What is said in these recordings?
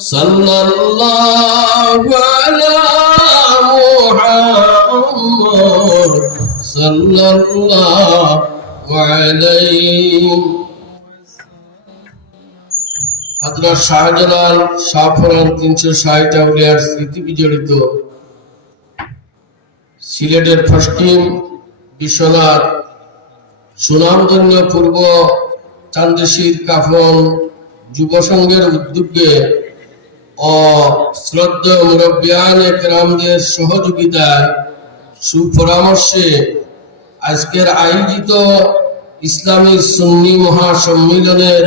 সাল্লাল্লাহু আলা মুহাম্মদ সাল্লাল্লাহু আলাইহি। হযরত শাহজালাল শাহফরান 360 আউলিয়ার স্মৃতি বিজড়িত সিলেটের পশ্চিম বিশ্বনাথ সুনামধন্য পূর্ব চান্দেশির কাফন যুব সংঘের উদ্যোগে ও শ্রদ্ধেয় মুরব্বিয়ানে কেরামদের সহযোগিতায় সুপরামর্শে আজকের আয়োজিত ইসলামী সুন্নি মহাসম্মিলনের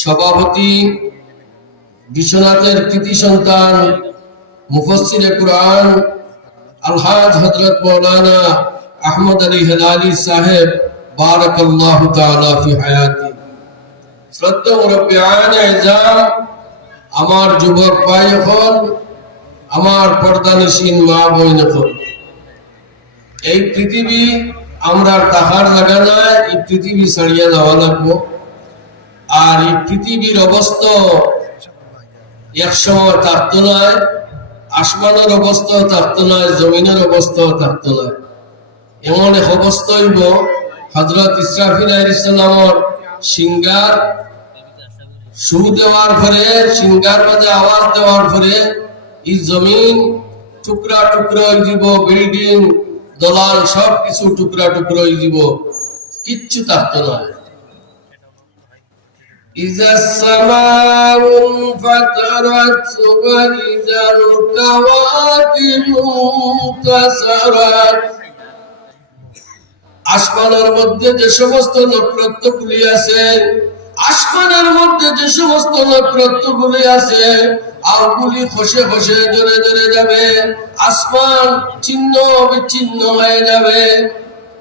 সভাপতি বিশ্বনাথের কৃতি সন্তান মুফাসসিরে কুরআন আলহাজ হযরত মাওলানা আহমদ আলী হেলালি সাহেব বারাকাল্লাহু তাআলা ফি হায়াতি। শ্রদ্ধেয় মুরব্বিয়ানে ইজাম, আমার যুবক ভাই হল, আমার পর্দানিশীন মা বোন হল, এই পৃথিবী আমরা তাহার লাগা নাই, এই পৃথিবী ছাড়িয়া যাওয়া লাগবো। আর এই পৃথিবীর অবস্থা একসময় থাকতো নয়, আসমানের অবস্থা থাকতো নয়, জমিনের অবস্থা থাকতো নয়। এমন এক অবস্থা হইব হযরত ইসরাফিল আলাইহিস সালামের সিঙ্গার সু দেওয়ার পরে, সিঙ্গার মাঝে আওয়াজ দেওয়ার পরে এই জমিন টুকরা টুকরা হয়ে যাব, বিল্ডিং দলাল সব কিছু টুকরা টুকরা হয়ে যাব, কিচ্ছু থাকতো নয়। إذا السماء انفطرت وإذا الكواكب انتثرت। আসমানের মধ্যে যে সমস্ত নক্ষত্রগুলি আছে, আসমানের মধ্যে যে সমস্ত নক্ষত্রগুলি আছে, আগুলি খসে খসে জোরে জোরে যাবে, আসমান ছিন্ন বিচ্ছিন্ন হয়ে যাবে,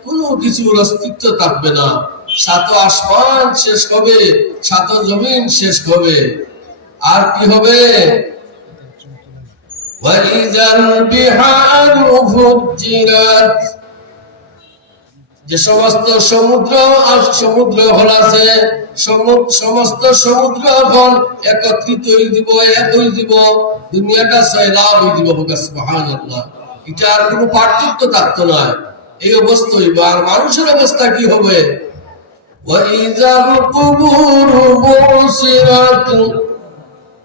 কোনো কিছুর অস্তিত্ব থাকবে না। সাত আসমান শেষ হবে, সাত জমিন শেষ হবে, আর কি হবে? ওয়াইজাল বিহারু ফুজ্জিরাত। যে সমস্ত সমুদ্র আর সমুদ্র হল আছে, সমস্ত সমুদ্র হল একত্রিত হয়ে যাব, এক হয়ে যাব, দুনিয়াটা সয়লাব হয়ে যাব। সুবহানাল্লাহ। এটা আর কোনো পার্থক্য থাকতো না, এই অবস্থা হইব। আর মানুষের অবস্থা কি হবে?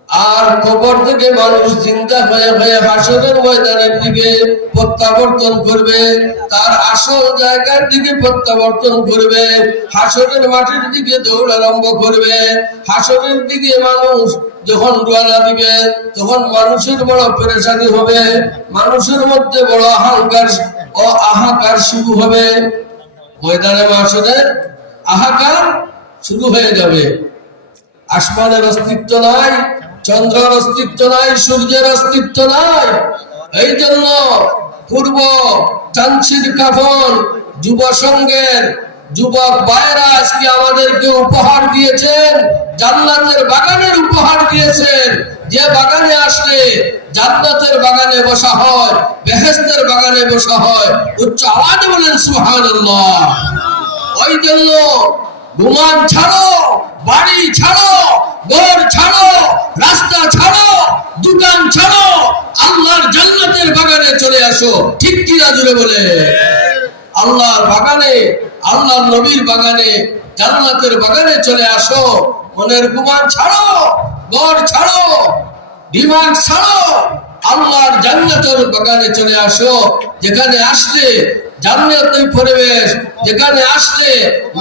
আর কবর থেকে মানুষ জিন্দা হয়ে হয়ে হাসরের ময়দানের দিকে প্রত্যাবর্তন করবে, তার আসল জায়গার দিকে প্রত্যাবর্তন করবে, হাসরের মাটির দিকে দৌড় আরম্ভ করবে। হাসরের দিকে মানুষ যখন রওনা দিবে, তখন মানুষের বড় পেরেশানি হবে, মানুষের মধ্যে বড় অহংকার ও আহাকার শুরু হবে। ময়দানে মাশরের আহাকার শুরু হয়ে যাবে। আসমানের অস্তিত্ব নাই, চন্দ্রের অস্তিত্ব নাই, সূর্যের অস্তিত্ব নাই। এই জন্য পূর্ব চান্সির কাফন যুব সংঘের যুবক ভাইরা আজকে আমাদেরকে উপহার দিয়েছেন, জান্নাতের বাগানের উপহার দিয়েছেন। যে বাগানে আসলে জান্নাতের বাগানে বসা হয়, বেহেশতের বাগানে বসা হয়, উচ্চ আওয়াজে বলেন সুবহানাল্লাহ। ওই জন্য গুমান ছাড়ো, বাড়ি ছাড়ো, ঘর ছাড়ো, রাস্তা ছাড়ো, দোকান ছাড়ো, আল্লাহর জান্নাতের বাগানে চলে আসো। ঠিক কি না জুড়ে বলে? আল্লাহর বাগানে, আল্লাহর নবীর বাগানে, জান্নাতের বাগানে চলে আসো। মনের গুমান ছাড়ো, ঘর ছাড়ো, দিমাগ ছাড়ো, আল্লাহর জান্নাতের বাগানে চলে আসো। যেখানে আসলে জান্নাতের পরিবেশ, যেখানে আসলে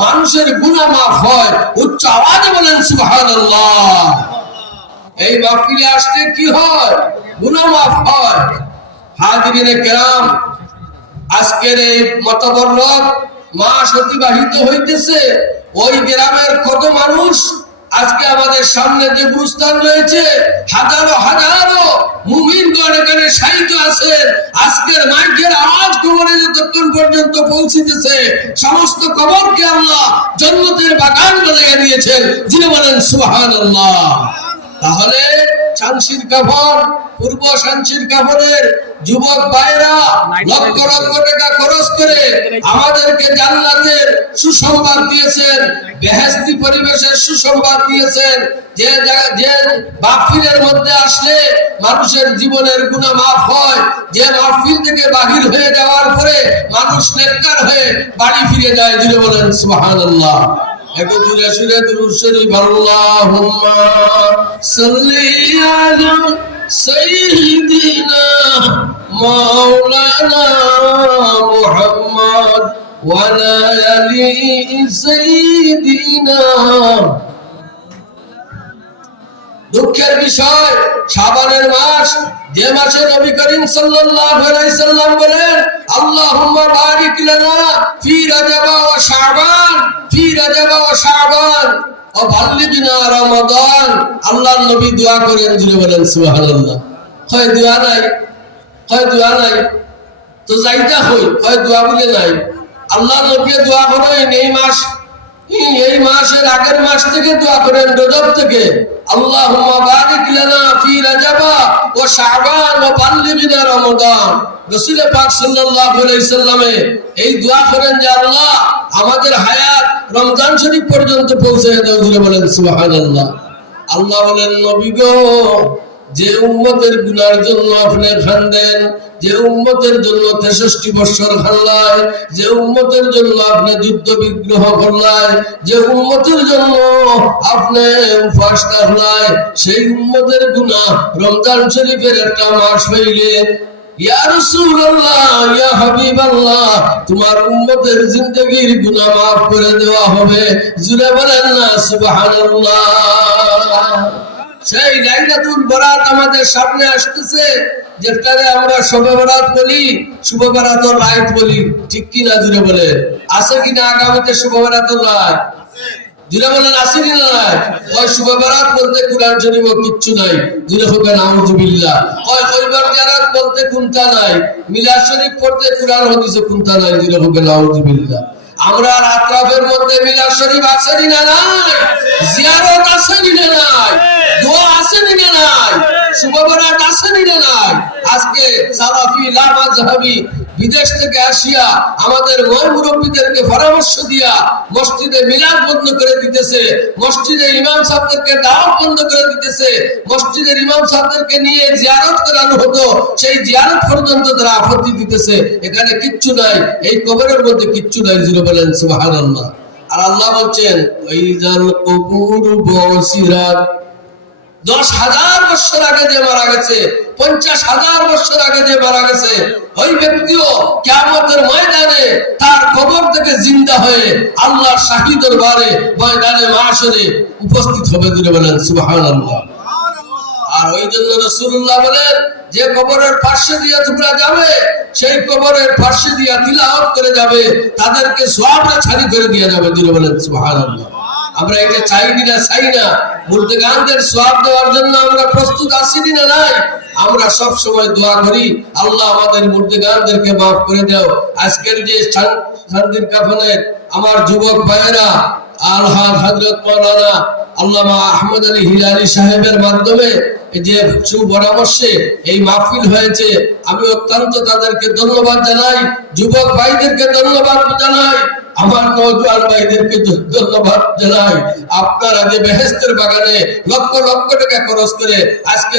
মানুষের গুনাহ মাফ হয়। উচ্চ আওয়াজে বলেন সুবহানাল্লাহ। এই মাহফিলে আসলে কি হয়? গুনাহ মাফ হয়। হাজিরিনে কেরাম, আজকের এই মতবরক মাস অতিবাহিত হইতেছে, ওই গ্রামের কত মানুষ আজকে আমাদের সামনে যে গুরুস্থান রয়েছে, হাজারো হাজারো মুমিনগণ এখানে শায়িত আছে। আজকের মাইকের আওয়াজ কবরে যতক্ষণ পর্যন্ত পৌঁছিতেছে, সমস্ত কবরকে আল্লাহ জান্নাতের বাগান বানিয়ে দিয়েছেন। যিনি বলেন সুবহানাল্লাহ। তাহলে শানশির কাফন, পূর্ব শানশির কাফনের যুবক ভাইরা লক্ষ লক্ষ টাকা খরচ করে আমাদেরকে জান্নাতের সুসংবাদ দিয়েছেন, বেহেশতি পরিবেশের সুসংবাদ দিয়েছেন। যে মাহফিলের মধ্যে আসলে মানুষের জীবনের গুনাহ মাফ হয়, যে মাহফিল থেকে বাহির হয়ে যাওয়ার পরে মানুষ নেককার হয়ে বাড়ি ফিরে যায়। জুড়ে বলেন সুবহানাল্লাহ। একটু দূরে সুরে দুরূদ শরীফ আল্লাহুম্মা সাল্লি আলা সাইয়্যিদিনা মাওলানা মুহাম্মদ ওয়া আলা আলি সাইয়্যিদিনা। দুঃখের বিষয়, শাবানের মাস, যে মাসে নবী করিম সাল্লাল্লাহু আলাইহি সাল্লাম বলেন আল্লাহুম্মা বারিক লানা ফি রাজাব ওয়া শাবান, ফি রাজাব ওয়া শাবান ওয়া বাল্লিগনা রমাদান। আল্লাহর নবী দোয়া করেন, জুড়ে বলেন সুবহানাল্লাহ। কয় দোয়া নাই, কয় দোয়া নাই তো যাইতা হই, কয় দোয়া বলে নাই। আল্লাহর নবী দোয়া করেন এই মাসের আগের মাস থেকে দোয়া করেন, রজব থেকে। আল্লাহুম্মা বারিক লানা ফি রাজাব ওয়া শাবান ওয়া বাল্লিগনা রমাদান। রাসূল পাক সাল্লাল্লাহু আলাইহি সাল্লামে এই দোয়া করেন যে আল্লাহ আমাদের হায়াত রমজান শরীফ পর্যন্ত পৌঁছে দাও। জুড়ে বলেন সুবহানাল্লাহ। আল্লাহ বলেন নবী গো, যে উম্মতের গুনার জন্য আপনি খান্দেন, যে উম্মতের জন্য 63 বছর খানলাই, যে উম্মতের জন্য আপনি যুদ্ধ বিগ্রহ করলাই, যে উম্মতের জন্য আপনি উপবাস থাকলাই, সেই উম্মতের গুনাহ রমজান শরীফের একটা মাস হইলে ইয়া রাসূলুল্লাহ, ইয়া হাবিবাল্লাহ, তোমার উম্মতের জিন্দেগীর গুনাহ মাফ করে দেওয়া হবে। জুরে বলেন না সুবহানাল্লাহ। সেই লাইলাতুল বরাত আমাদের সামনে আসতেছে, যেটারে আমরা শবে বরাত বলি, শুভ বরাতের রাত বলি, ঠিক কি না? জুরে বলে আছে কিনা আগামীতে শুভ বরাতের রাত? জুরে বলেন আছে কিনা? ওই শুভ বরাত বলতে কুরআন শরীফ কিচ্ছু নাই। জুরে হবে নাউযুবিল্লাহ। ওই পরিবার জিয়ারত বলতে কোনটা নাই, মিলাদ শরীফ পড়তে কুরআন হাদিসে কোনটা নাই। জুরে হবে নাউযুবিল্লাহ। আমরা রাতরাফের মধ্যে মিলাদ শরীফ আছে কিনা নাই, জিয়ারত আছে কিনা নাই, দোয়া আছে কিনা নাই, শুভ বরাত আছে কিনা নাই। আজকে সালাফি লামাযহাবি বিদেশ থেকে আসিয়া আমাদের ওই মুরব্বীদেরকে পরামর্শ দিয়া মসজিদে মিলাদ বন্ধ করে দিতেছে, মসজিদে ইমাম সাহেবদেরকে দাওয়াত বন্ধ করে দিতেছে, মসজিদের ইমাম সাহেবদেরকে নিয়ে জিয়ারত করানো হতো, সেই জিয়ারত পর্যন্ত তারা আপত্তি দিতেছে। এখানে কিচ্ছু নাই, এই কবরের মধ্যে কিচ্ছু নাই। জুরে বলেন সুবহানাল্লাহ। আর আল্লাহ বলছেন ওয়াইজাল কুবুর বুসিরাত, 10,000 বছর আগে যে মারা গেছে, 50,000 বছর আগে যে মারা গেছে, ওই ব্যক্তিও কিয়ামতের ময়দানে তার কবর থেকে জিন্দা হয়ে আল্লাহর শাহী দরবারে ময়দানে মাশরে উপস্থিত হবে। জুরে বলেন সুবহানাল্লাহ। আর ওই জন্য রাসূলুল্লাহ বলেন যে কবরের পাশে দিয়া তোমরা যাবে, সেই কবরের পাশে দিয়া তিলাওয়াত করে যাবে, তাদেরকে সওয়াবটা ছাড়ি করে দেয়া যাবে। জুরে বলেন সুবহানাল্লাহ। আমরা এটা চাই না, চাই না। মুর্তেগানদের সওয়াব দেওয়ার জন্য আমরা প্রস্তুত আছি না নাই? আমরা সব সময় দোয়া করি আল্লাহ আমাদের মুর্তেগানদেরকে মাফ করে দাও। আজকের যে শান্তির কাফনের আমার যুবক ভাইয়েরা আলহাজ হযরত মাওলানা আল্লামা আহমদ আলী হিলালি সাহেবের মাধ্যমে যে সুপরামর্শে এই মাহফিল হয়েছে, আমি অত্যন্ত তাদেরকে ধন্যবাদ জানাই, যুবক ভাইদেরকে ধন্যবাদ জানাই, আমার নওজোয়ান ভাইদেরকে ধন্যবাদ জানাই। আপনারা যে বেহেশতের বাগানে লক্ষ লক্ষ টাকা খরচ করে আজকে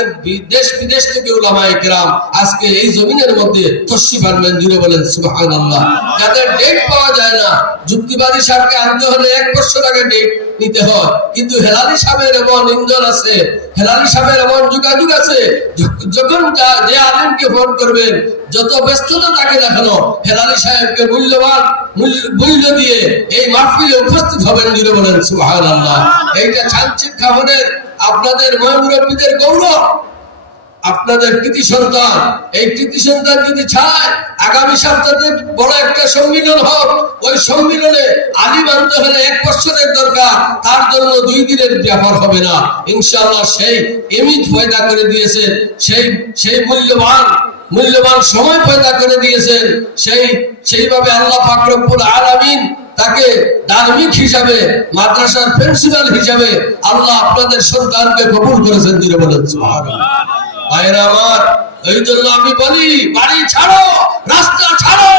দেশ বিদেশ থেকে উলামায়ে কেরাম আজকে এই জমিনের মধ্যে তশরিফ আনবেন। জুড়ে বলেন সুবহানাল্লাহ। যাদের ডেট পাওয়া যায় না, যুক্তিবাদী সাহেবকে আনতে হলে 1 বছর আগে ডেট নিতে হয়, কিন্তু হেলালি সাহেবের এমন ইন্ধন আছে, হেলালি সাহেবের এমন যোগাযোগ আছে, যখন যে আলেমকে ফোন করবেন, যত ব্যস্ততা থাকে না কেন, হেলালি সাহেবকে মূল্যবান মূল্য দিয়ে এই মাহফিলে উপস্থিত হবেন। জুড়ে বলেন সুবহানাল্লাহ। এইটা শান্তির খাবারের আপনাদের মুরব্বীদের গৌরব, আপনাদের কৃতি সন্তান। এই কৃতি সন্তান যদি চায় আগামী সপ্তাহে বড় একটা সম্মিলন হোক, ওই সম্মিলনে আলিম আনতে হলে 1 বছরের দরকার, তার জন্য 2 দিনের ব্যাপার হবে না। ইনশাআল্লাহ সেই এমিত পয়দা করে দিয়েছেন, সেই মূল্যবান সময় পয়দা করে দিয়েছেন, সেইভাবে আল্লাহ পাক রব্বুল আলামিন তাকে ধার্মিক হিসাবে, মাদ্রাসার প্রিন্সিপাল হিসাবে আল্লাহ আপনাদের সন্তানকে কবুল করেছেন। দিলে বলেন সুবহানাল্লাহ। ভাইরা আমার, এই জন্য আমি বলি, বাড়ি ছাড়ো, রাস্তা ছাড়ো,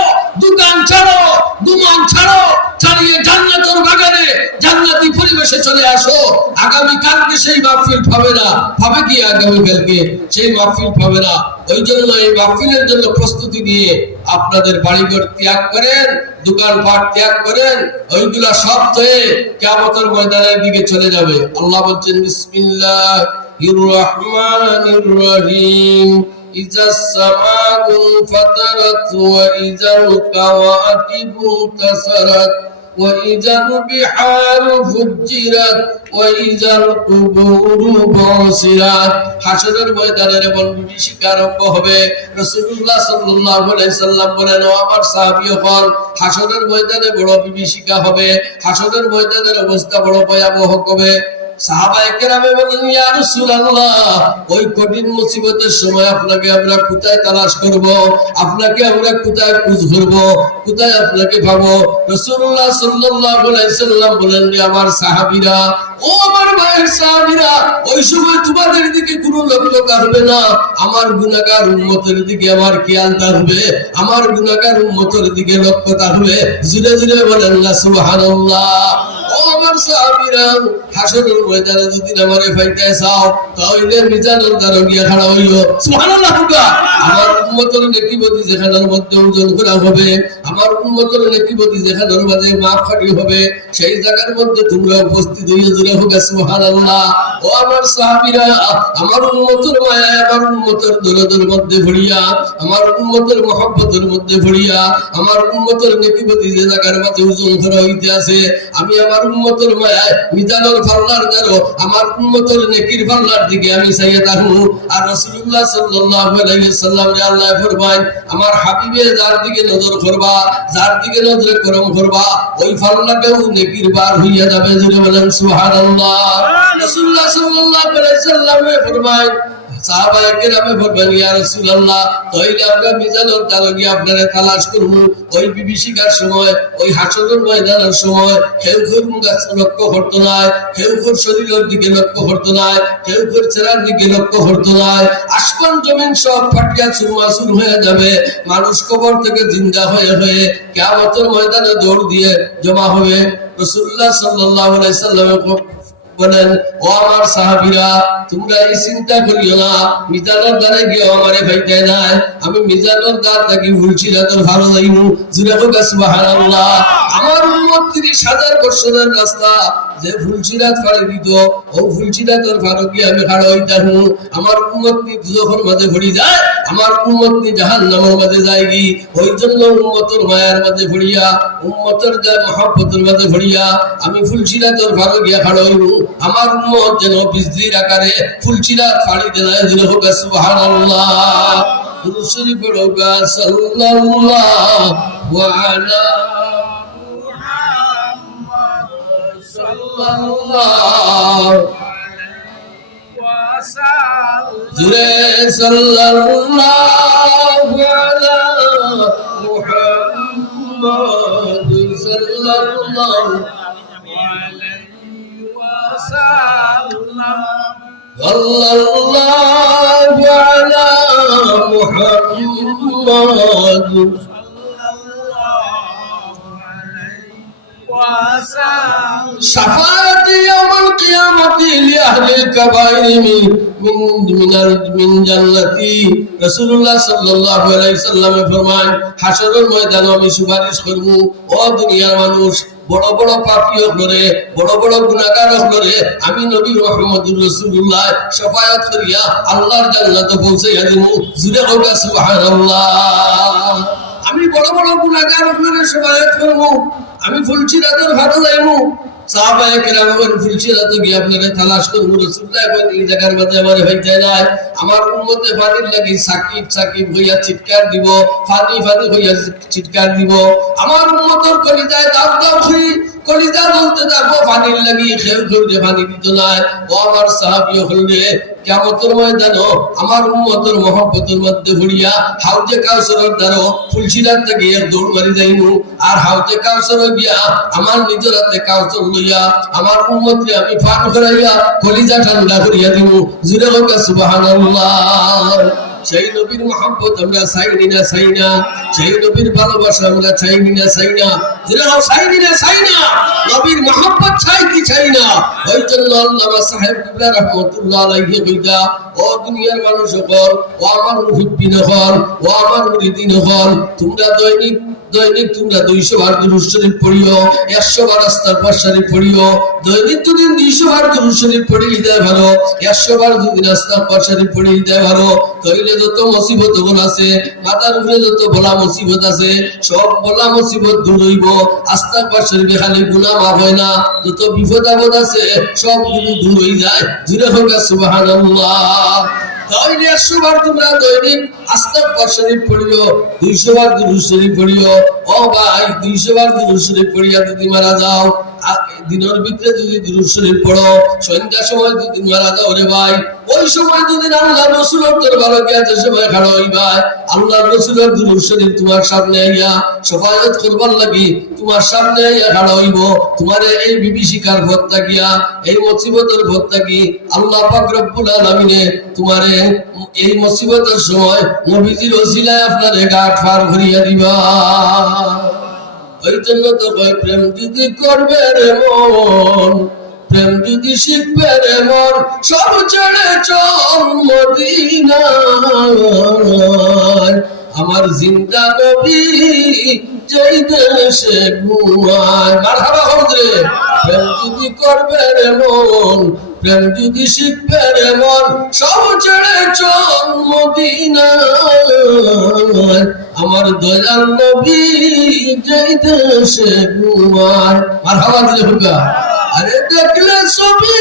দোকান ছাড়ো, দুমান ছাড়ো, চালিয়ে জান্নাতের বাগানে জান্নাতি পরিবেশে চলে আসো। আগামী কালকে সেই মাহফিল পাবে না, পাবে কি আগামী কালকে সেই মাহফিল পাবে না। ওই জন্য এই মাহফিলের জন্য প্রস্তুতি নিয়ে আপনাদের বাড়িঘর ত্যাগ করেন, দোকানপাট ত্যাগ করেন, ওইগুলা সব হয়ে কিয়ামতের ময়দানের দিকে চলে যাবে। আল্লাহ বলছেন বিসমিল্লাহির রহমানির রহিম إذا السماء انفطرت وإذا الكواكب انتثرت وإذا البحار فجرت وإذا القبور بعثرت। হাশরের ময়দানের এমন বিভীষিকা আরম্ভ হবে। রাসূলুল্লাহ সাল্লাল্লাহু আলাইহি সাল্লাম বলেন, ও আমার সাহাবীগণ, হাশরের ময়দানে বড় বিভীষিকা হবে, হাশরের ময়দানের অবস্থা বড় ভয়াবহ হবে। সাহাবায়ে কেরামে বলেন, ইয়া রাসূলুল্লাহ, ওই কঠিন মুসিবতের সময় আপনাকে আমরা কোথায় তালাশ করব, আপনাকে আমরা কোথায় খোঁজ করব, কোথায় আপনাকে পাবো? রাসূলুল্লাহ সাল্লাল্লাহু আলাইহি সাল্লাম বলেন, আমার সাহাবীরা, ও আমার ভাইয়ের সাহাবীরা, ওই সময় তোমাদের দিকে কোনো লক্ষ্য থাকবে না, আমার গুনাহগার উম্মতের দিকে আমার খেয়াল থাকবে, আমার গুনাহগার উম্মতের দিকে লক্ষ্য থাকবে। জোরে জোরে বলেন না সুবহানাল্লাহ। ও আমার সাহাবীরা, হাশরের ময়দানে যদি আমারে পাইতে চাও, তাহলে মিজানের দ্বারা গিয়া খাড়া হইও। সুবহানাল্লাহ। আমার উম্মতের নেকিবতী যেখানের মধ্যে ওজন করা হবে, আমার উম্মতের নেকিবতী যেখানের মাঝে মাপ ফাটি হবে, সেই জায়গার মধ্যে তোমরা উপস্থিত হইয়া জুড়ে হোক সুবহানাল্লাহ। ও আমার সাহাবীরা, আমার উম্মতের মায়া, আমার উম্মতের দরদের মধ্যে ভরিয়া, আমার উম্মতের মহব্বতের মধ্যে ভরিয়া, আমার উম্মতের নেকিবতী যে জায়গার মাঝে ওজন করা হইতে আছে, আমি আমার উম্মতের মায়ায় মিজানুল ফাল্লার দ্বারা আমার উম্মতের নেকির ফাল্লার দিকে আমি চাইয়া থাকবো। আর রাসূলুল্লাহ সাল্লাল্লাহু আলাইহি সাল্লাম রে আল্লাহ ফরমায়, আমার হাবিবে যার দিকে নজর করবা, যার দিকে নজরে করম করবা, ওই ফাল্লাটাও নেকির বার হইয়া যাবে। জুড়ে বলেন সুবহানাল্লাহ। রাসূলুল্লাহ সাল্লাল্লাহু আলাইহি সাল্লাম ফরমায়, সাহাবায়ে কেরামে বললেন, ইয়া রাসূলুল্লাহ, তাইলে আমরা মিজানুর দ্বারা গিয়ে আপনারে তালাশ করব। ওই বিভীষিকার সময়, ওই হাসরের ময়দানের সময় কেউ কেউ মুখ লক্ষ্য করতো না, কেউ কেউ শরীরের দিকে লক্ষ্য করতো না, কেউ কেউ চেহারার দিকে লক্ষ্য করতো না। আসমান জমিন সব ফাটিয়া চুরমাচুর হয়ে যাবে। মানুষ কবর থেকে জিন্দা হয়ে হয়ে কিয়ামতের ময়দানে দৌড় দিয়ে জমা হবে। রাসূলুল্লাহ সাল্লাল্লাহু আলাইহি সাল্লাম বলেন, ও আমার সাহাবীরা, তোমরা এই চিন্তা করিও না, মিজানুর দ্বারে গিয়ে আমারে পাইতে নাই, আমি মিজানুর দ্বার থেকে ফুলসিরাতের ভালো যাইমু। জুরে হোক সুবহানাল্লাহ। আমার উম্মত ৩০,০০০ বছরের রাস্তা যে ফুলসিরাত পাড়ি দিত, ও ফুলসিরাতের ভালো গিয়ে আমি খাড়া হইতাম। আমার উম্মত দুজখের মাঝে পড়ি যায়, আমার উম্মত জাহান্নামের মাঝে যায় কি। ওই জন্য উম্মতের মায়ার মাঝে পড়িয়া, উম্মতের যে মহব্বতের মাঝে পড়িয়া আমি ফুলসিরাতের ভালো গিয়া খাড়া হইব। আমার উম্মত যেন বিজলির আকারে ফুলসিরাত ফাড়ি দেয়। জুরে হোক সুবহানাল্লাহ। দুরূদ শরীফ পড়ো গা, সাল্লাল্লাহু আলা মুহাম্মদ সাল্লাল্লাহু জুরে সাল্লাল্লাহু আলা মুহাম্মদ সাল্লাল্লাহু সাল্লাল্লাহু আলা মুহাম্মদ শাফাআত ইয়াউমুল কিয়ামাতি লিআহলিল কাবাইর মিন জান্নাতি। রাসূলুল্লাহ সাল্লাল্লাহু আলাইহি সাল্লাম ফরমান, হাশরের ময়দানে আমি সুপারিশ করব, ও দুনিয়ার মানুষ, বড় বড় পাপী হলে, বড় বড় গুনাহগার হলে আমি নবী মুহাম্মদুর রাসূলুল্লাহ শাফায়াত করিয়া আল্লাহর জান্নাতে পৌঁছাইয়া দিব। জুরে হোক সুবহানাল্লাহ। আমি বড় বড় গুনাহগার হলে শাফায়াত করব, আমি ফুলসিরাতের ভালো যাইব। সাহাবায়ে কেরাম ফুলসিরাতে গিয়ে আপনারা তালাশ করব। রাসূলুল্লাহ এই জায়গার মধ্যে আমারে হইতে নাই, আমার উম্মতে পানির লাগি সাকিব সাকিব হইয়া চিৎকার দিব, ফানি ফানি হইয়া চিৎকার দিব। আমার উম্মতের কলিজায় দাও দাও করি কলিজা বলতে থাকবো পানির লাগি খেউ খেউরে পানি দিত না। ও আমার সাহাবী হলে কিয়ামতের ময়দানে আমার উম্মতের মহব্বতের মধ্যে ভরিয়া হাউজে কাউসারের দ্বারা ফুলসিরাত থেকে এক দৌড় মারি যাইনু। আর হাউজে কাউসারে গিয়া আমার নিজের হাতে কাউসার লইয়া আমার উম্মতকে আমি পান করাইয়া কলিজা ঠান্ডা করিয়া দিব। জুড়ে হোক সুবহানাল্লাহ। সেই নবীর মহব্বত আমরা চাইনি না চাই না, সেই নবীর ভালোবাসা আমরা চাইনি না চাই না, যেরকম চাইনি না চাই না, নবীর মহব্বত চাই কি চাই না। ওই জন্য আল্লামা সাহেব কিবলা রাহমাতুল্লাহ আলাইহি কইতা, ও দুনিয়ার মানুষ সকল, ও আমার মুহিব্বিন সকল, ও আমার মুরিদিন সকল, তোমরা দৈনিক তোমরা 200 বার দুরূদ শরীফ পড়িও, 100 বার আস্তাগফিরুল্লাহ শরীফ পড়িও। দৈনিক যদি 200 বার দুরূদ শরীফ পড়িয়ে দেয় ভালো, 100 বার যদি আস্তাগফিরুল্লাহ শরীফ পড়িয়ে দেয় ভালো, তাহলে যত মুসিবত গুলো আছে, মাথার উপরে যত বলা মুসিবত আছে, সব বলা মুসিবত দূর হইব। আস্তাগফিরুল্লাহ শরীফে খালি গুনাহ মাফ হয় না, যত বিপদ আপদ আছে সব দূর হয়ে যায়। জুড়ে হোক সুবহানাল্লাহ। তাহলে 100 বার তোমরা দৈনিক আস্তাগফিরুল্লাহ শরীফ পড়িও, 200 বার দুরূদ শরীফ পড়িও। ও ভাই, 200 বার দুরূদ শরীফ পড়িয়া যদি মারা যাও, দিনের ভিতরে যদি দুরূদ শরীফ পড়ো, সন্ধ্যার সময় যদি মারা যাও রে ভাই, ওই সময় যদি আল্লাহর রাসূলের দরবারে গিয়া যে সময় খাড়া হইবা, আল্লাহর রাসূলের দুরূদ শরীফ তোমার সামনে আইয়া শাফায়াত করবার লাগি তোমার সামনে আইয়া খাড়া হইব। তোমারে এই বিভীষিকার ভক্তা গিয়া, এই মুসিবতের ভক্তা কি আল্লাহ পাক রব্বুল আলামিনে তোমারে এই মুসিবতের সময় নবীজির ওসিলায় আপনারে ঘাট পার করিয়া দিবা। ওই জন্য তো কয়, প্রেম যদি করবে রে মন, প্রেম যদি শিখবে রে মন, সব ছেড়ে চল মদিনায়। আমার জিন্দা নবী যেই দেশে ঘুমায়। মারহাবা হজরে। প্রেম যদি করবে রে মন, প্রেম যদি শিখবে রে মন, সব ছেড়ে চল মদিনায়। আমার দয়াল নবী যেই দেশে ঘুমায়। মারহাবা দিলে হুকা। আরে দেখলে ছবি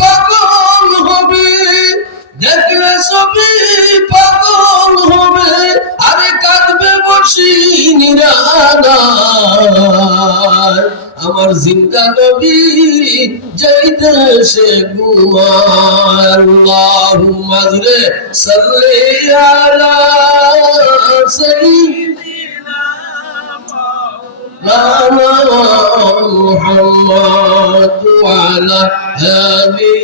পাগল হবে, দেখলে ছবি পাগল হবে, আরে কাঁদবে বসি নিরালায়। আমার জিন্দা নবী যেই দেশে ঘুমায়। আল্লাহুম্মা সাল্লি আলা সাইয়্যিদিনা মুহাম্মাদ ওয়া আলা আলি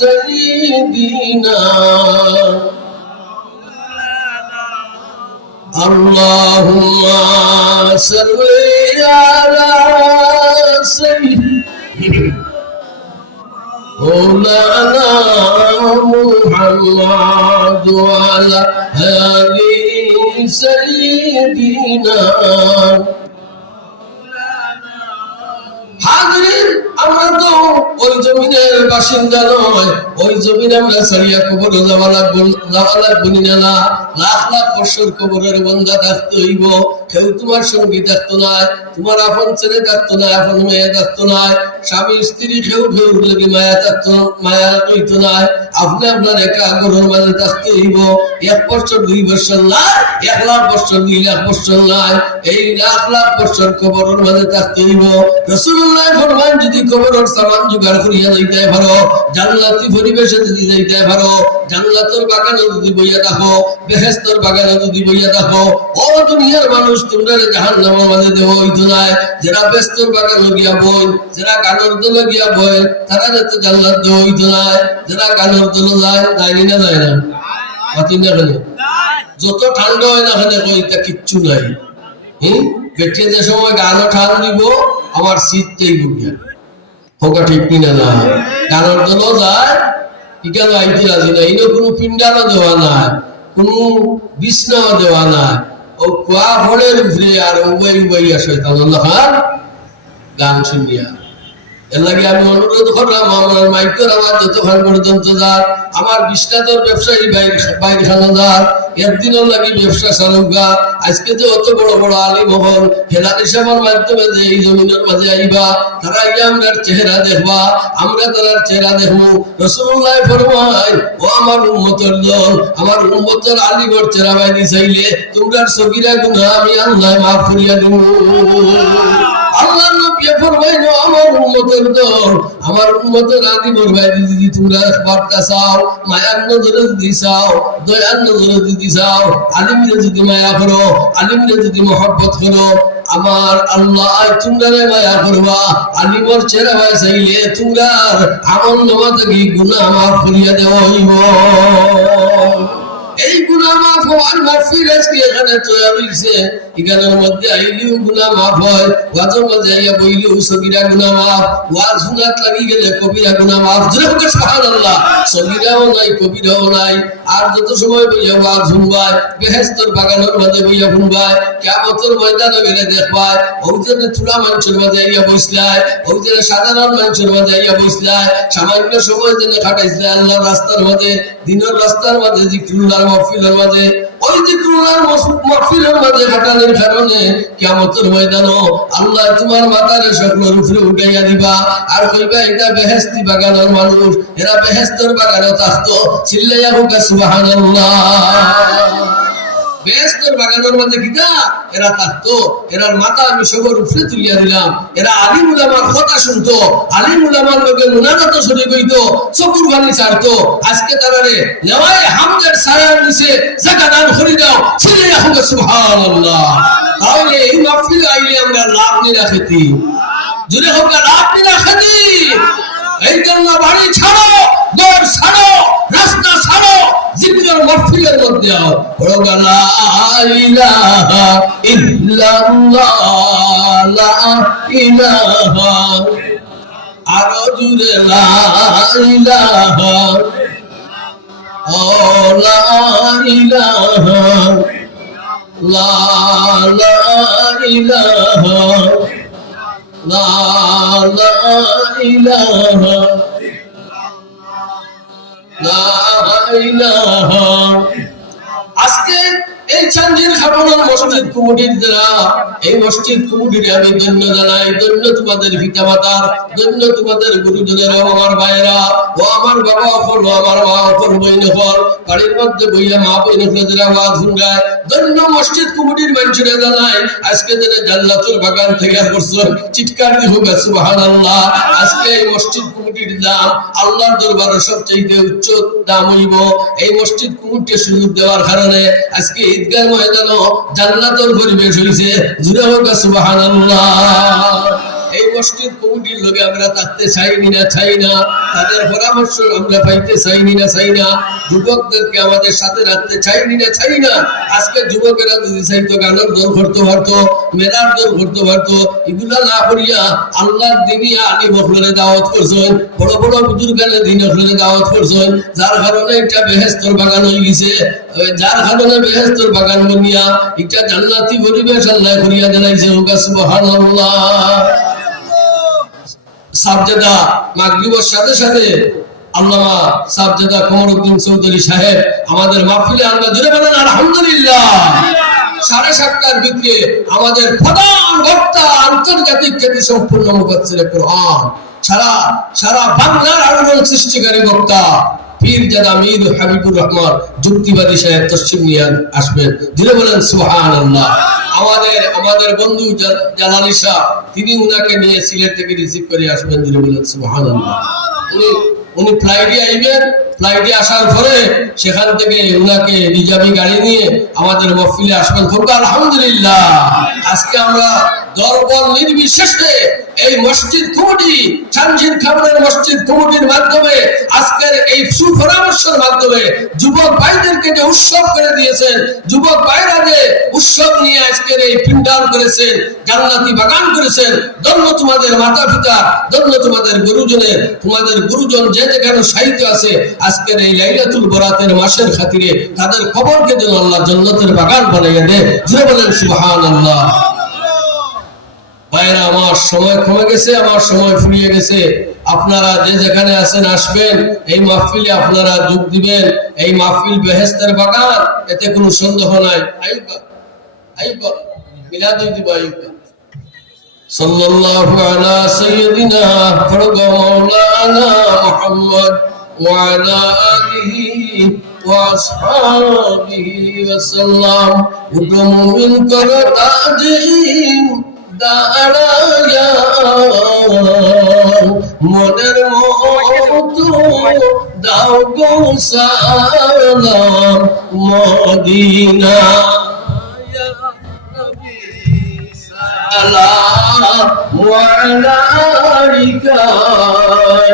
সাইয়্যিদিনা। আল্লাহুম্মা সাল্লি আলা সাইয়্যিদিনা মুহাম্মাদ ওয়া আলা আলি সাইয়্যিদিনা। হাজির, আমরা তো ওই জমিনের বাসিন্দা নয়, ওই জমিনে আমরা সারিয়া কবরে যাওয়া লাগবো না। লাখ লাখ বছর কবরের বন্ধা থাকতে হইব। কেউ তোমার সঙ্গী থাকতো না, তোমার আপন ছেলে থাকতো না, আপন মেয়ে থাকতো না, স্বামী স্ত্রী কেউ লেগে মায়া থাকতো, মায়া হইতো না। আপনি আপনার একা ঘরের মাঝে থাকতে হইব। 1 বছর 2 বছর না, 1 লাখ বছর 2 লাখ বছর নাই, এই লাখ লাখ বছর কবরের মাঝে থাকতে হইব। রাসূলুল্লাহ ফরমান, যদি কবরের সামান জোগাড় করিয়া যাইতে পারো, জান্নাতি পরিবেশে যদি যাইতে পারো, জান্নাতের বাগানে যদি বইয়া থাকো, বেহেশতের বাগানে যদি বইয়া থাকো, ও দুনিয়ার মানুষ তোমরা জাহান্নামের মাঝে দেব হইতো না। যারা বেহেশতের বাগানে গিয়া বই, যারা গানের দলে গিয়া বই, তারা যাতে জান্নাত দেব হইতো না। যারা গানের দলে যায়, যায়নি না যায় না, পাতিন না খানে, যত ঠান্ডা হয় না খানে কই তা কিচ্ছু নাই। বেটে যে সময় গানও ঠান দিব, আমার শীতটাই গুড়িয়া হোকা ঠিক কিনা না। গানের দলও যায়, ইকাল আইতে রাজি না। ইনো কোনো পিন্ডারও দেওয়া নাই, কোনো বিছনাও দেওয়া নাই। ও কুয়া ফলের ঘুরে আর উবাই উবাই আসে তাহলে গান শুনিয়া। এর লাগে আমি অনুরোধ করলাম, আমার মাইকের আওয়াজ যতক্ষণ পর্যন্ত যার, আমার বিষ্ণাদর ব্যবসায়ী বাইরে খানো যার, একদিনও লাগি ব্যবসা চালুকা। আজকে যে অত বড় বড় আলিম হল, হেলাল হিসাবের মাধ্যমে যে এই জমিনের মাঝে আইবা, তারা আইয়া আমরা চেহারা দেখবা, আমরা তার চেহারা দেখবো। রাসূলুল্লাহ ফরমায়, ও আমার উম্মতের দল, আমার উম্মতের আলিমর চেহারা বাইরে চাইলে তোমরা সগীরা গুনাহ আমি আল্লাহ মাফ করিয়া দেব। আল্লাহ নবী ফরমাইলো আমার উম্মতের দল, আমার উম্মতের আদি বরবাই যদি তোমরা বার্তা চাও, মায়ার নজরে যদি চাও, দয়ার নজরে যদি চাও, আলিমরে যদি মায়া করো, আলিমরে যদি মহব্বত করো, আমার আল্লাহ তোমরা মায়া করবা। আলিমর চেহারা চাইলে তোমরা আমল নামা থেকে গুনাহ মাফ করিয়া দেওয়া হইব। এই গুনাহ মাফ হওয়ার মাহফিল আজকে এখানে তৈরি হইছে। এখানের মধ্যে আইলেও গুনাহ মাফ হয়, ওয়াজের মধ্যে আইয়া বইলেও সগীরা গুনাহ মাফ, ওয়াজ শুনাত লাগি গেলে কবিরা গুনাহ মাফ। জোরে হোক সুবহানাল্লাহ। সগীরাও নাই কবিরাও নাই। আর যত সময় বইয়া ওয়াজ শুনবাই, বেহেশতের বাগানের মধ্যে বইয়া শুনবাই, কিয়ামতের ময়দানে গেলে দেখবাই, ওইখানে তুলা মানুষের মাঝে আইয়া বসলাই, ওইখানে সাধারণ মানুষের মাঝে আইয়া বসলাই, সামান্য সময় জেনে খাটাইছিলে আল্লাহর রাস্তার মাঝে, দিনের রাস্তার মাঝে, জিকরুল্লাহর মাহফিলের মাঝে। ওই জিকরুল্লাহর মাহফিলের মাঝে খাটানোর কারণে কিয়ামতের ময়দানে আল্লাহ তোমার মাথারে সকলের উপরে উঠাইয়া দিবা, আর কইবা এটা বেহেশতি বাগানের মানুষ, এরা বেহেশতের বাগানে থাকতো। চিল্লাইয়া হোক সুবহানাল্লাহ। বেহেশতের বাগানের মধ্যে কিটা এরা থাকতো, এরার মাথা আমি সবার উপরে তুলিয়া দিলাম। এরা আলিম উলামার কথা শুনতো, আলিম উলামার লোকে মুনাজাত শরীক হইতো, চকুর পানি ছাড়তো। আজকে তারারে নেওয়ায় হামদের ছায়ার নিচে জায়গা দান করে দাও। চিল্লাইয়া হোক সুবহানাল্লাহ। তাহলে এই মাহফিল আইলে আমরা লাভ নিয়ে রাখেতি, জুড়ে হোক লাভ নিয়ে রাখেতি। এই জন্য বাড়ি ছাড়ো, ঘর ছাড়ো, রাস্তা ছাড়ো, জিকিরের মাহফিলের মধ্যে আও। বলো লা ইলাহা ইল্লাল্লাহ, লা ইলাহা, আরো জুড়ে লা ইলাহা, ও লা ইলাহা, লা ইলাহা, লা ইলাহা, লা ইলাহা। আজকে এই চাঞ্জির খাবানোর মসজিদ কমিটির যারা, এই মসজিদ কমিটির আমি ধন্য জানাই। ধন্য তোমাদের পিতা মাতার, ধন্য তোমাদের গুরুজনের, আমার ভাইয়েরা, ও আমার বাবা অফল, ও আমার মা অফল, বইন অফল, বাড়ির মধ্যে বইয়া মা বইন অফলেরা আওয়াজ শুনগায়। ধন্য মসজিদ কমিটির মানুষেরা জানাই। আজকে যারা জান্নাতুল বাগান থেকে করছেন, চিৎকার দি হোক সুবহানাল্লাহ। আজকে এই মসজিদ কমিটির দাম আল্লাহর দরবারে সবচেয়ে উচ্চ দাম হইব। এই মসজিদ কমিটির সুযোগ দেওয়ার কারণে আজকে ঈদগাহ ময়দানে জান্নাতের পরিবেশ হইছে। জুড়ে হোক সুবহানাল্লাহ। এই মসজিদ কমিটির লোকে আমরা থাকতে চাইনি না, চাই না। তাদের পরামর্শ আমরা পাইতে চাইনি না, চাই না। যুবকদেরকে আমাদের সাথে রাখতে চাইনি না, চাই না। আজকে যুবকেরা যদি চাইতো গানের দল করতে পারতো, মেলার দল করতে পারতো, এগুলা না করিয়া আল্লাহর দিনিয়া আলী বখলরে দাওয়াত করছেন, বড় বড় বুজুর্গানে দিন বখলরে দাওয়াত করছেন। যার কারণে এটা বেহেশতের বাগান হয়ে গেছে, যার কারণে বেহেশতের বাগান বনিয়া এটা জান্নাতি পরিবেশ আল্লাহ করিয়া দিলাইছে। সুবহানাল্লাহ। সাবজেদা মাগরিবের সাথে সাথে আল্লামা সাবজেদা কমরউদ্দিন চৌধুরী সাহেব আমাদের মাহফিলে আমরা জুড়ে বলেন আলহামদুলিল্লাহ। 7:30টার ভিতরে আমাদের প্রধান বক্তা, আন্তর্জাতিক খ্যাতি সম্পূর্ণ মুফাসসিরে কোরআন, সারা বাংলার আলোড়ন সৃষ্টিকারী বক্তা পীরজাদা মীর হাবিবুর রহমান যুক্তিবাদী সাহেব তশরিফ নিয়ে আসবেন। জুড়ে বলেন সুবহানাল্লাহ। আমাদের বন্ধু জালালী শাহ, তিনি উনাকে নিয়ে সিলেট থেকে রিসিভ করে আসবেন। জুড়ে বলেন সুবহানাল্লাহ। উনি ফ্লাইটে আইবেন, ফ্লাইটে আসার পরে সেখান থেকে উনাকে রিজার্ভি গাড়ি নিয়ে আমাদের মাহফিলে আসবেন। খুব আলহামদুলিল্লাহ। আজকে আমরা দরবার নির্বিশেষে এই মসজিদ কমিটি, চাঞ্জির খাবারের মসজিদ কমিটির মাধ্যমে আজকের এই সুপরামর্শের মাধ্যমে যুবক ভাইদেরকে যে উৎসব করে দিয়েছেন, যুবক ভাইরা যে উৎসব নিয়ে আজকের এই পিন্ডাল করেছেন, জান্নাতি বাগান করেছেন। ধন্য তোমাদের মাতা পিতা, ধন্য তোমাদের গুরুজনের, তোমাদের গুরুজন যে যেখানে সাহিত্য আছে আজকের এই লাইলাতুল বরাতের মাসের খাতিরে তাদের খবরকে যেন আল্লাহ জান্নাতের বাগান বানাইয়া দেয়। জুড়ে বলেন সুবহানাল্লাহ। ভাইরা, আমার সময় কমে গেছে, আমার সময় ফুরিয়ে গেছে। আপনারা যে যেখানে আছেন আসবেন, এই মাহফিলে আপনারা যোগ দিবেন। এই মাহফিল বেহেশতের বাগান, এতে কোনো সন্দেহ নাই। আইয়ুব মিলাদুল দিব আইয়ুব সাল্লাল্লাহু আলা সাইয়্যিদিনা মাওলানা মুহাম্মদ ওয়া আলা আলিহি ওয়া আসহাবিহি ওয়া সাল্লাম। মুমিন করো তাজিম দাঁড়ায়া মনের মতো দাও গো সালাম মদিনা সালাম আলাইকা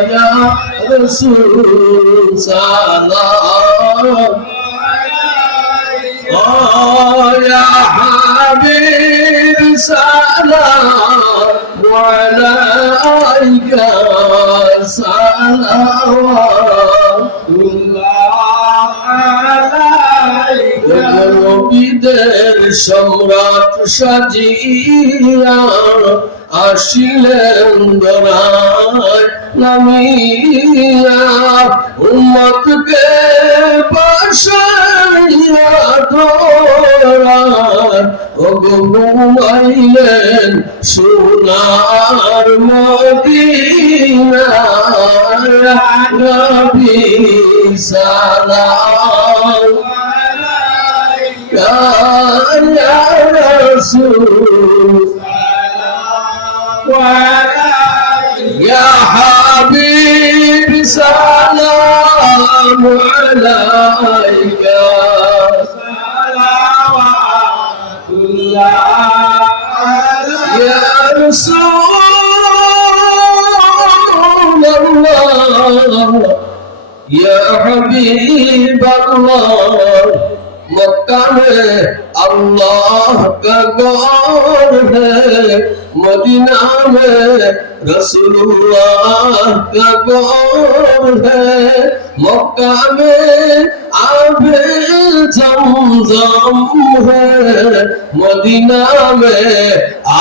ইয়া রাসূল সালাম يا حبيب سلام عليك صلوات الله عليك নবীদের সম্রাট সাজিয়া আসিলেন দরায় নামিয়া উম্মতকে বাসাইয়া ধরার ঘুমাইলেন সোনার মদিনায় নবী সালাম আলাইকা ইয়া রাসূল يا حبيب سلام عليك صلوات الله يا رسول الله يا حبيب الله مکہ میں اللہ کا گور ہے مدینہ میں رسول اللہ کا گور ہے مکہ میں آب زمزم ہے مدینہ میں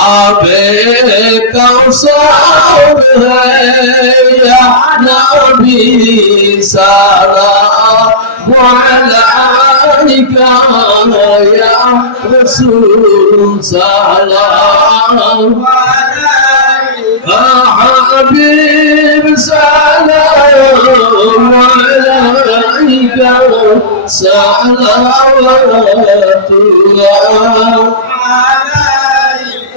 آب کوثر ہے یا نبی سلام عليك يا رسول سلام عليك حبيب سلام عليك صلوات الله عليك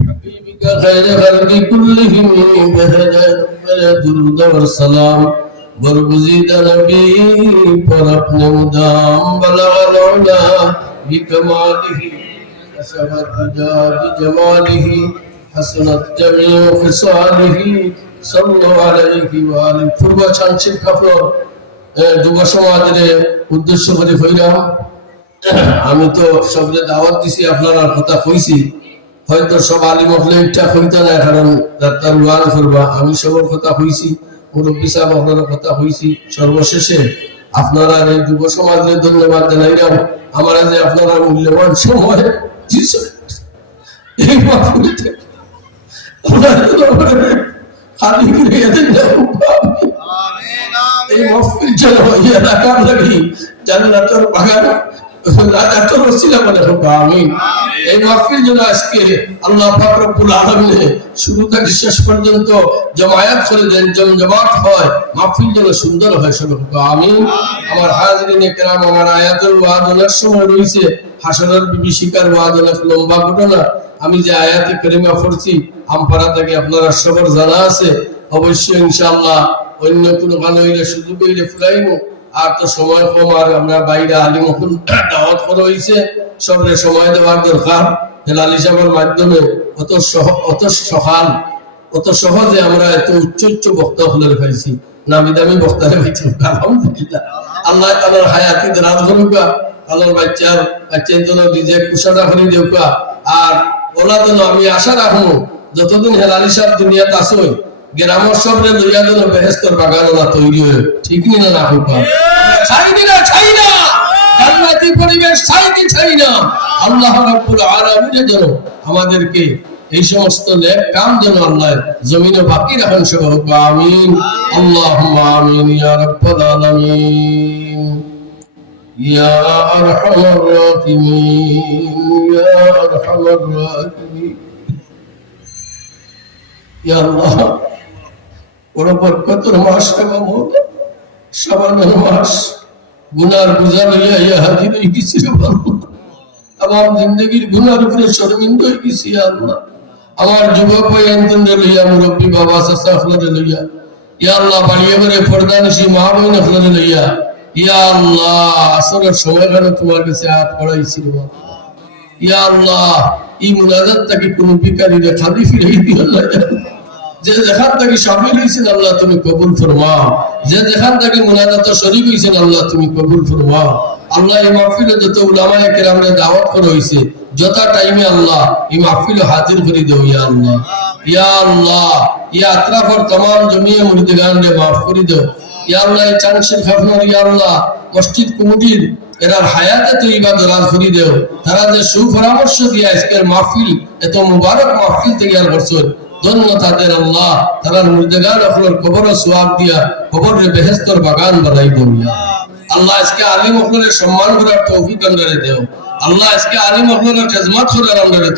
حبيبك خير خلق كلهم درود اور سلام برگزیدہ نبی پر اپنے مدام بلغ العلا بکمالہ حسنت جاد جمالہ حسنت جميع خصالہ صلو علیہ وآلہ পূর্ব চাঞ্চিল কাফল যুব সমাজের উদ্দেশ্য করে কইলাম আমি তো সবরে দাওয়াত দিছি আপনারা কথা কইছি হয়তো সব আলিম হলে এটা কইতা না কারণ ডাক্তার ওয়ান করবা আমি সবার কথা কইছি মুরব্বী সাহেব আপনারা কথা কইছি সর্বশেষে আপনারা এই যুব সমাজের ধন্যবাদ জানাইলাম আমার যে আপনারা মূল্যবান সময় দিয়েছেন এই মাহফিলে আল্লাহ খালি করে দেন আমিন আমিন এই মাহফিল যেন ইয়া রাখার লাগি জান্নাতের বাগান লাগাতার ওসিলা বলে হোক আমিন এই মাহফিল যেন আজকে আল্লাহ পাক রব্বুল আলামিন শুরু থেকে শেষ পর্যন্ত জামায়াত করে দেন জমজমাট হয় মাহফিল যেন সুন্দর হয় সব হোক আমিন আমার হাজিরিনে কেরাম আমার আয়াতুল ওয়াজ অনেক সময় রয়েছে হাসরের বিভীষিকার ওয়াজ অনেক লম্বা ঘটনা আমি যে আয়াতে কারিমা পড়ছি আমপাড়া থেকে আপনারা সবার জানা আছে অবশ্যই ইনশাআল্লাহ অন্য কোনো গান হইলে সুযোগ হইলে ফুলাইবো আর তো সময় কম আর আমরা বাইরে আলিম দাওয়াত করা হয়েছে সবরে সময় দেওয়ার দরকার হেলাল হিসাবের মাধ্যমে অত সহজে আমরা এত উচ্চ বক্তা হলে পাইছি নামি দামি বক্তারে পাইছি আলহামদুলিল্লাহ আল্লাহ তাআলার হায়াতি দরাজ করুক আল্লাহর বাচ্চার জন্য নিজে কুশাদা করে দেউক আর ওলাদন আমি আশা রাখবো যতদিন হেলাল হিসাব দুনিয়াতে আসই গ্রামের সবরে লইয়া যেন বেহেশতের বাগান না তৈরি হয় ঠিক না না হোক চাই না জান্নাতি পরিবেশ চাই না আল্লাহ রাব্বুল আলামিন যেন আমাদেরকে এই সমস্ত নেক কাম যেন আল্লাহ জমিনে বাকি রাখেন সব হোক আমিন আল্লাহুম্মা আমিন ইয়া রাব্বাল আলামিন ইয়া আরহামার রাহিমিন ইয়া আরহামার রাহিমিন ইয়া আল্লাহ বড় বরকতের মাস শাবানের মাস গুনার বোঝা লইয়া ইয়া হাজির হয়ে গেছি আমার জিন্দগির গুনার উপরে শর্মিন্দা হয়ে গেছি আল্লাহ। আমার যুবক ভাই আন্তন্ডে লইয়া মুরব্বী বাবা চাচা আখলারে লইয়া ইয়া আল্লাহ বাড়িয়ে বেড়ে পর্দানিসী মা বোন আখলারে লইয়া ইয়া আল্লাহ আসরের সময় কেন তোমার কাছে হাত পড়াইছিল ইয়া আল্লাহ এই মুনাজাতটাকে কোনো বিকারীরে খালি ফিরাই দিও না। যে যেখান থেকে শামিল হয়েছেন আল্লাহ তুমি কবুল ফরমাও, যে যেখান থেকে মুনাজাত শরীক হয়েছেন আল্লাহ তুমি কবুল ফরমাও। আল্লাহ এই মাহফিলে যত উলামায়ে কেরামরে দাওয়াত করা হয়েছে যত টাইমে আল্লাহ এই মাহফিলে হাজির করে দেও ইয়া আল্লাহ। ইয়া আল্লাহ ইয়া আতরাফর तमाम জমিয়ে মুরিদগানরে মাফ করে দাও ইয়া আল্লাহ। এই চানশির খাফনার ইয়া আল্লাহ মসজিদ কমিটির এরার হায়াতে তৈবা দরাজ করে দেও। তারা যে সুপরামর্শ দিয়ে আজকের মাহফিল এত মুবারক মাহফিল তৈয়ার করছে ধন্য তাদের আল্লাহ। তারা মুর্দেগান আপনার কবর সোয়াব দিয়া কবরের বেহেশতর বাগান বানাই দেও আল্লাহ। আজকে আলিম আপনার সম্মান করার তৌফিক আমরারে দেও আল্লাহ। আজকে আলিম আপনার খেজমত করার আমরারে